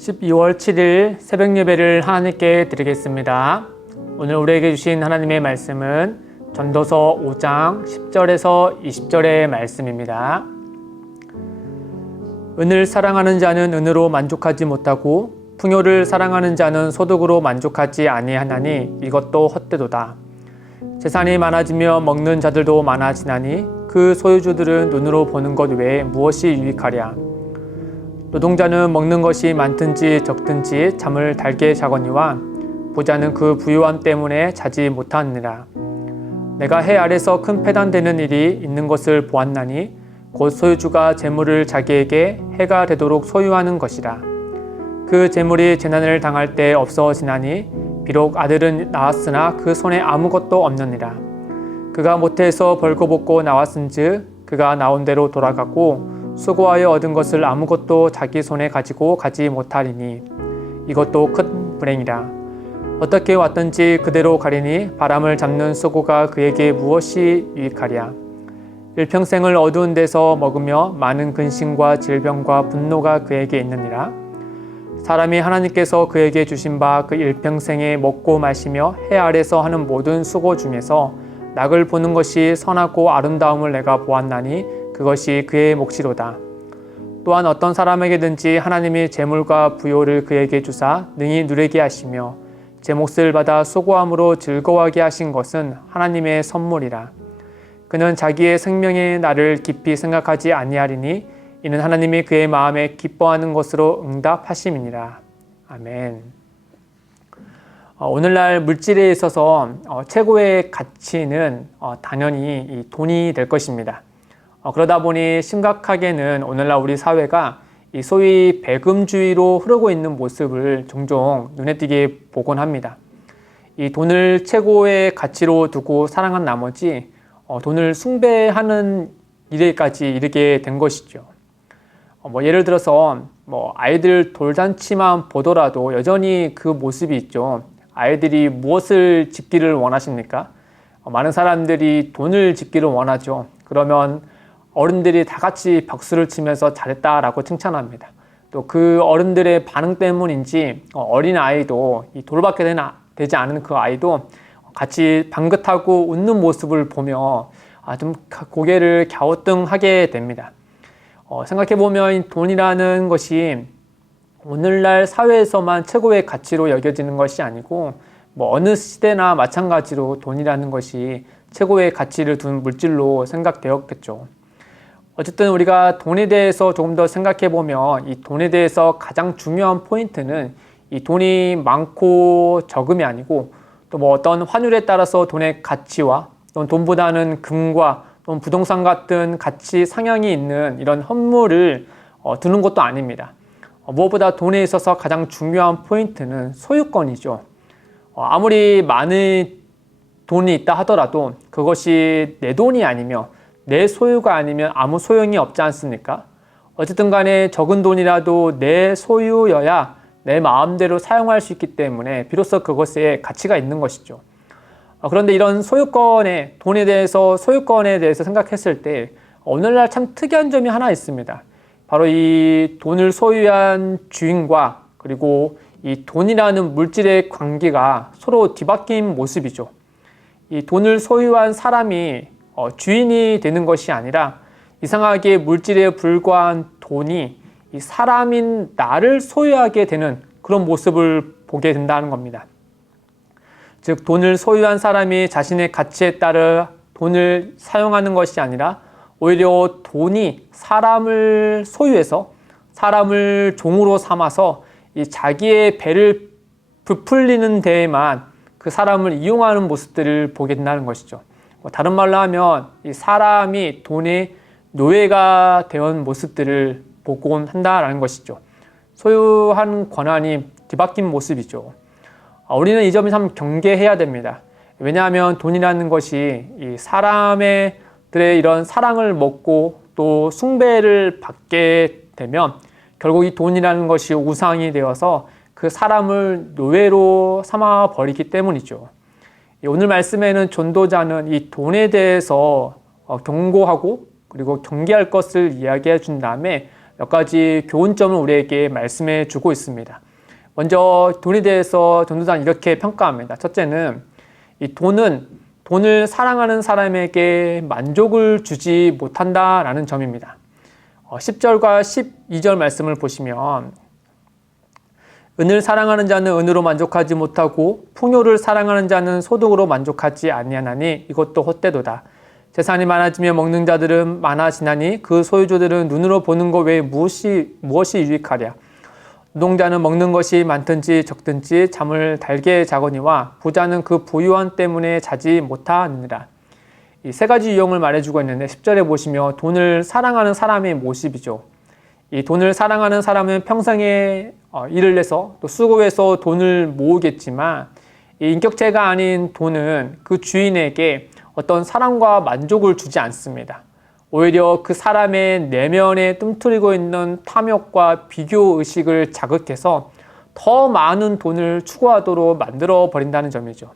12월 7일 새벽 예배를 하나님께 드리겠습니다. 오늘 우리에게 주신 하나님의 말씀은 전도서 5장 10절에서 20절의 말씀입니다. 은을 사랑하는 자는 은으로 만족하지 못하고 풍요를 사랑하는 자는 소득으로 만족하지 아니하나니 이것도 헛되도다. 재산이 많아지며 먹는 자들도 많아지나니 그 소유주들은 눈으로 보는 것 외에 무엇이 유익하랴. 노동자는 먹는 것이 많든지 적든지 잠을 달게 자거니와 부자는 그 부유함 때문에 자지 못하느니라. 내가 해 아래서 큰 패단되는 일이 있는 것을 보았나니 곧 소유주가 재물을 자기에게 해가 되도록 소유하는 것이라. 그 재물이 재난을 당할 때 없어지나니 비록 아들은 낳았으나 그 손에 아무것도 없느니라. 그가 모태에서 벌거벗고 나왔은즉 그가 나온 대로 돌아가고 수고하여 얻은 것을 아무것도 자기 손에 가지고 가지 못하리니 이것도 큰 불행이라. 어떻게 왔든지 그대로 가리니 바람을 잡는 수고가 그에게 무엇이 유익하랴. 일평생을 어두운 데서 먹으며 많은 근심과 질병과 분노가 그에게 있느니라. 사람이 하나님께서 그에게 주신 바 그 일평생에 먹고 마시며 해 아래서 하는 모든 수고 중에서 낙을 보는 것이 선하고 아름다움을 내가 보았나니 그것이 그의 몫이로다. 또한 어떤 사람에게든지 하나님이 재물과 부요를 그에게 주사 능히 누리게 하시며 제 몫을 받아 수고함으로 즐거워하게 하신 것은 하나님의 선물이라. 그는 자기의 생명의 날을 깊이 생각하지 아니하리니 이는 하나님이 그의 마음에 기뻐하는 것으로 응답하심이니라. 아멘. 오늘날 물질에 있어서 최고의 가치는 당연히 이 돈이 될 것입니다. 그러다 보니 심각하게는 오늘날 우리 사회가 이 소위 배금주의로 흐르고 있는 모습을 종종 눈에 띄게 보곤 합니다. 이 돈을 최고의 가치로 두고 사랑한 나머지 돈을 숭배하는 일에까지 이르게 된 것이죠. 예를 들어서 아이들 돌잔치만 보더라도 여전히 그 모습이 있죠. 아이들이 무엇을 집기를 원하십니까? 많은 사람들이 돈을 집기를 원하죠. 그러면 어른들이 다 같이 박수를 치면서 잘했다라고 칭찬합니다. 또 그 어른들의 반응 때문인지 어린 아이도 이 돌밖에 되지 않은 그 아이도 같이 방긋하고 웃는 모습을 보며 좀 고개를 갸우뚱하게 됩니다. 생각해보면 돈이라는 것이 오늘날 사회에서만 최고의 가치로 여겨지는 것이 아니고 어느 시대나 마찬가지로 돈이라는 것이 최고의 가치를 둔 물질로 생각되었겠죠. 어쨌든 우리가 돈에 대해서 조금 더 생각해보면 이 돈에 대해서 가장 중요한 포인트는 이 돈이 많고 적음이 아니고 또 어떤 환율에 따라서 돈의 가치와 또는 돈보다는 금과 또는 부동산 같은 가치 상향이 있는 이런 헌물을 두는 것도 아닙니다. 무엇보다 돈에 있어서 가장 중요한 포인트는 소유권이죠. 아무리 많은 돈이 있다 하더라도 그것이 내 돈이 아니며 내 소유가 아니면 아무 소용이 없지 않습니까? 어쨌든 간에 적은 돈이라도 내 소유여야 내 마음대로 사용할 수 있기 때문에 비로소 그것에 가치가 있는 것이죠. 그런데 이런 소유권에, 돈에 대해서, 소유권에 대해서 생각했을 때 오늘날 참 특이한 점이 하나 있습니다. 바로 이 돈을 소유한 주인과 그리고 이 돈이라는 물질의 관계가 서로 뒤바뀐 모습이죠. 이 돈을 소유한 사람이 주인이 되는 것이 아니라 이상하게 물질에 불과한 돈이 이 사람인 나를 소유하게 되는 그런 모습을 보게 된다는 겁니다. 즉 돈을 소유한 사람이 자신의 가치에 따라 돈을 사용하는 것이 아니라 오히려 돈이 사람을 소유해서 사람을 종으로 삼아서 이 자기의 배를 부풀리는 데에만 그 사람을 이용하는 모습들을 보게 된다는 것이죠. 다른 말로 하면 이 사람이 돈의 노예가 되어온 모습들을 보곤 한다라는 것이죠. 소유한 권한이 뒤바뀐 모습이죠. 우리는 이 점이 참 경계해야 됩니다. 왜냐하면 돈이라는 것이 이 사람들의 이런 사랑을 먹고 또 숭배를 받게 되면 결국 이 돈이라는 것이 우상이 되어서 그 사람을 노예로 삼아 버리기 때문이죠. 오늘 말씀에는 전도자는 이 돈에 대해서 경고하고 그리고 경계할 것을 이야기해 준 다음에 몇 가지 교훈점을 우리에게 말씀해 주고 있습니다. 먼저 돈에 대해서 전도자는 이렇게 평가합니다. 첫째는 이 돈을 사랑하는 사람에게 만족을 주지 못한다라는 점입니다. 10절과 12절 말씀을 보시면 은을 사랑하는 자는 은으로 만족하지 못하고 풍요를 사랑하는 자는 소득으로 만족하지 아니하나니 이것도 헛되도다. 재산이 많아지며 먹는 자들은 많아지나니 그 소유주들은 눈으로 보는 것 외에 무엇이 유익하랴. 노동자는 먹는 것이 많든지 적든지 잠을 달게 자거니와 부자는 그 부유함 때문에 자지 못하느니라. 이 세 가지 유형을 말해주고 있는데 10절에 보시면 돈을 사랑하는 사람의 모습이죠. 이 돈을 사랑하는 사람은 평생에 일을 내서 또 수고해서 돈을 모으겠지만 이 인격체가 아닌 돈은 그 주인에게 어떤 사랑과 만족을 주지 않습니다. 오히려 그 사람의 내면에 뜸들이고 있는 탐욕과 비교 의식을 자극해서 더 많은 돈을 추구하도록 만들어 버린다는 점이죠.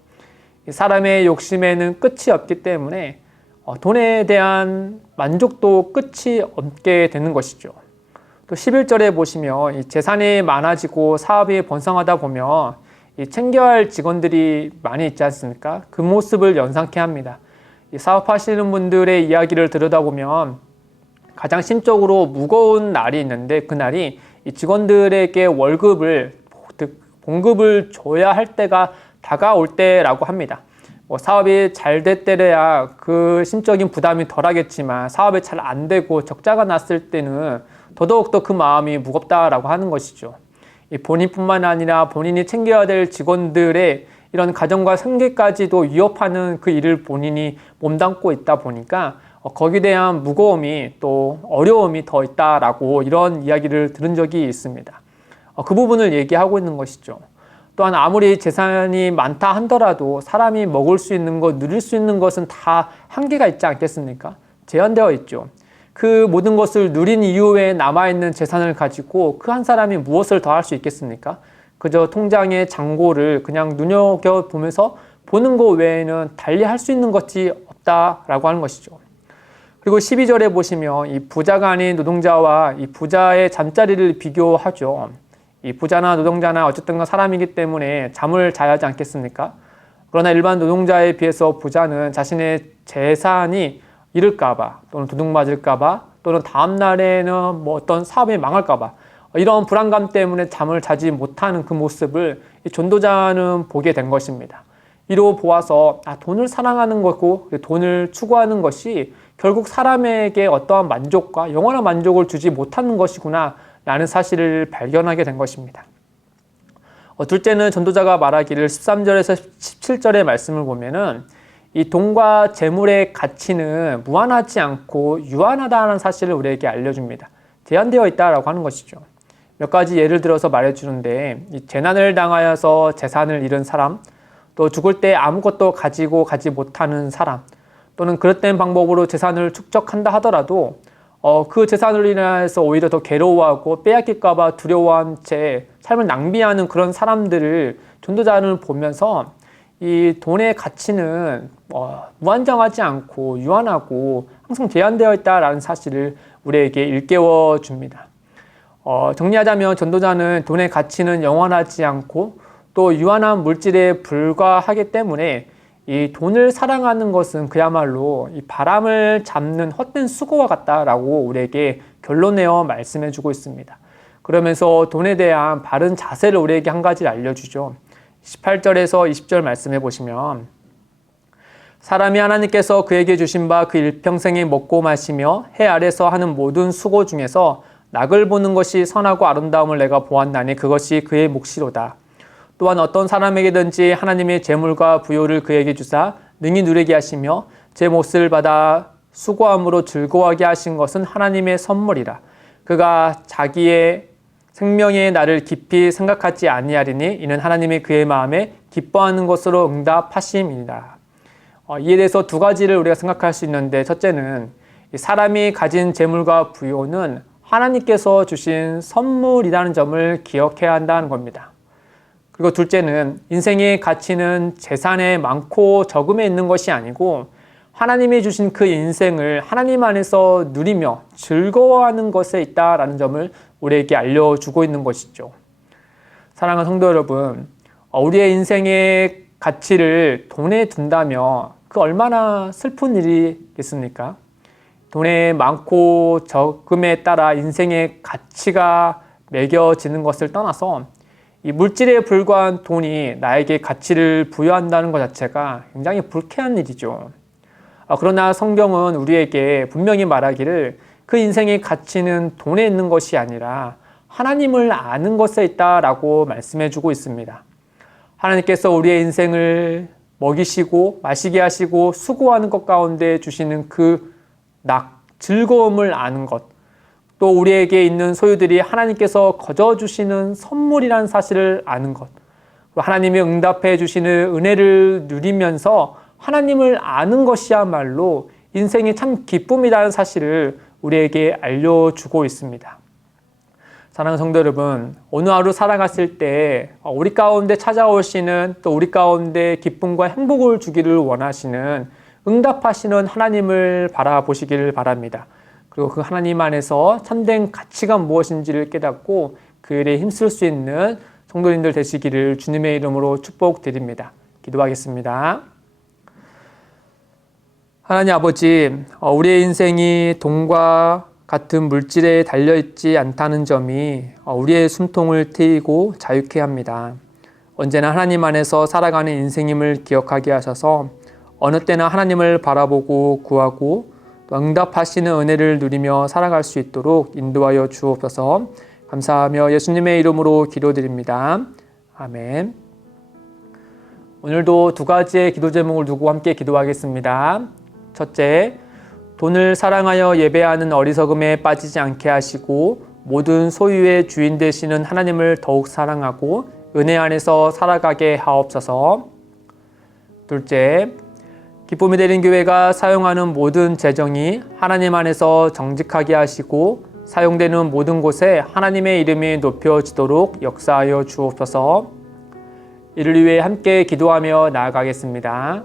이 사람의 욕심에는 끝이 없기 때문에 돈에 대한 만족도 끝이 없게 되는 것이죠. 또 11절에 보시면 이 재산이 많아지고 사업이 번성하다 보면 이 챙겨야 할 직원들이 많이 있지 않습니까? 그 모습을 연상케 합니다. 이 사업하시는 분들의 이야기를 들여다보면 가장 심적으로 무거운 날이 있는데 그 날이 이 직원들에게 봉급을 줘야 할 때가 다가올 때라고 합니다. 사업이 잘 됐더라야 그 심적인 부담이 덜하겠지만 사업이 잘 안 되고 적자가 났을 때는 더더욱더 그 마음이 무겁다라고 하는 것이죠. 본인뿐만 아니라 본인이 챙겨야 될 직원들의 이런 가정과 생계까지도 위협하는 그 일을 본인이 몸담고 있다 보니까 거기에 대한 무거움이 또 어려움이 더 있다라고 이런 이야기를 들은 적이 있습니다. 그 부분을 얘기하고 있는 것이죠. 또한 아무리 재산이 많다 하더라도 사람이 먹을 수 있는 것, 누릴 수 있는 것은 다 한계가 있지 않겠습니까? 제한되어 있죠. 그 모든 것을 누린 이후에 남아있는 재산을 가지고 그 한 사람이 무엇을 더 할 수 있겠습니까? 그저 통장의 잔고를 그냥 눈여겨보면서 보는 것 외에는 달리 할 수 있는 것이 없다라고 하는 것이죠. 그리고 12절에 보시면 이 부자가 아닌 노동자와 이 부자의 잠자리를 비교하죠. 이 부자나 노동자나 어쨌든 사람이기 때문에 잠을 자야 하지 않겠습니까? 그러나 일반 노동자에 비해서 부자는 자신의 재산이 잃을까봐 또는 도둑맞을까봐 또는 다음 날에는 어떤 사업이 망할까봐 이런 불안감 때문에 잠을 자지 못하는 그 모습을 이 전도자는 보게 된 것입니다. 이로 보아서 돈을 사랑하는 거고 돈을 추구하는 것이 결국 사람에게 어떠한 만족과 영원한 만족을 주지 못하는 것이구나 라는 사실을 발견하게 된 것입니다. 둘째는 전도자가 말하기를 13절에서 17절의 말씀을 보면은 이 돈과 재물의 가치는 무한하지 않고 유한하다는 사실을 우리에게 알려줍니다. 제한되어 있다라고 하는 것이죠. 몇 가지 예를 들어서 말해주는데 이 재난을 당하여서 재산을 잃은 사람, 또 죽을 때 아무것도 가지고 가지 못하는 사람, 또는 그릇된 방법으로 재산을 축적한다 하더라도 그 재산으로 인해서 오히려 더 괴로워하고 빼앗길까 봐 두려워한 채 삶을 낭비하는 그런 사람들을 전도자는 보면서 이 돈의 가치는 무한정하지 않고 유한하고 항상 제한되어 있다는 사실을 우리에게 일깨워 줍니다. 정리하자면 전도자는 돈의 가치는 영원하지 않고 또 유한한 물질에 불과하기 때문에 이 돈을 사랑하는 것은 그야말로 이 바람을 잡는 헛된 수고와 같다라고 우리에게 결론내어 말씀해 주고 있습니다. 그러면서 돈에 대한 바른 자세를 우리에게 한 가지를 알려주죠. 18절에서 20절 말씀해 보시면 사람이 하나님께서 그에게 주신 바 그 일평생에 먹고 마시며 해 아래서 하는 모든 수고 중에서 낙을 보는 것이 선하고 아름다움을 내가 보았나니 그것이 그의 몫이로다. 또한 어떤 사람에게든지 하나님의 재물과 부요를 그에게 주사 능히 누리게 하시며 제 몫을 받아 수고함으로 즐거워하게 하신 것은 하나님의 선물이라. 그가 자기의 생명의 날을 깊이 생각하지 아니하리니 이는 하나님이 그의 마음에 기뻐하는 것으로 응답하심이니라. 이에 대해서 두 가지를 우리가 생각할 수 있는데 첫째는 사람이 가진 재물과 부요는 하나님께서 주신 선물이라는 점을 기억해야 한다는 겁니다. 그리고 둘째는 인생의 가치는 재산의 많고 적음에 있는 것이 아니고 하나님이 주신 그 인생을 하나님 안에서 누리며 즐거워하는 것에 있다라는 점을 우리에게 알려주고 있는 것이죠. 사랑하는 성도 여러분, 우리의 인생의 가치를 돈에 둔다면 그 얼마나 슬픈 일이겠습니까? 돈의 많고 적음에 따라 인생의 가치가 매겨지는 것을 떠나서 이 물질에 불과한 돈이 나에게 가치를 부여한다는 것 자체가 굉장히 불쾌한 일이죠. 그러나 성경은 우리에게 분명히 말하기를 그 인생의 가치는 돈에 있는 것이 아니라 하나님을 아는 것에 있다라고 말씀해주고 있습니다. 하나님께서 우리의 인생을 먹이시고 마시게 하시고 수고하는 것 가운데 주시는 그 즐거움을 아는 것, 또 우리에게 있는 소유들이 하나님께서 거저주시는 선물이라는 사실을 아는 것, 하나님이 응답해 주시는 은혜를 누리면서 하나님을 아는 것이야말로 인생이 참 기쁨이라는 사실을 우리에게 알려주고 있습니다. 사랑하는 성도 여러분, 오늘 하루 살아갔을 때 우리 가운데 찾아오시는, 또 우리 가운데 기쁨과 행복을 주기를 원하시는 응답하시는 하나님을 바라보시기를 바랍니다. 그리고 그 하나님 안에서 참된 가치가 무엇인지를 깨닫고 그 일에 힘쓸 수 있는 성도님들 되시기를 주님의 이름으로 축복드립니다. 기도하겠습니다. 하나님 아버지, 우리의 인생이 돈과 같은 물질에 달려있지 않다는 점이 우리의 숨통을 트이고 자유케 합니다. 언제나 하나님 안에서 살아가는 인생임을 기억하게 하셔서 어느 때나 하나님을 바라보고 구하고 또 응답하시는 은혜를 누리며 살아갈 수 있도록 인도하여 주옵소서. 감사하며 예수님의 이름으로 기도드립니다. 아멘. 오늘도 두 가지의 기도 제목을 두고 함께 기도하겠습니다. 첫째, 돈을 사랑하여 예배하는 어리석음에 빠지지 않게 하시고 모든 소유의 주인 되시는 하나님을 더욱 사랑하고 은혜 안에서 살아가게 하옵소서. 둘째, 기쁨이 되는 교회가 사용하는 모든 재정이 하나님 안에서 정직하게 하시고 사용되는 모든 곳에 하나님의 이름이 높여지도록 역사하여 주옵소서. 이를 위해 함께 기도하며 나아가겠습니다.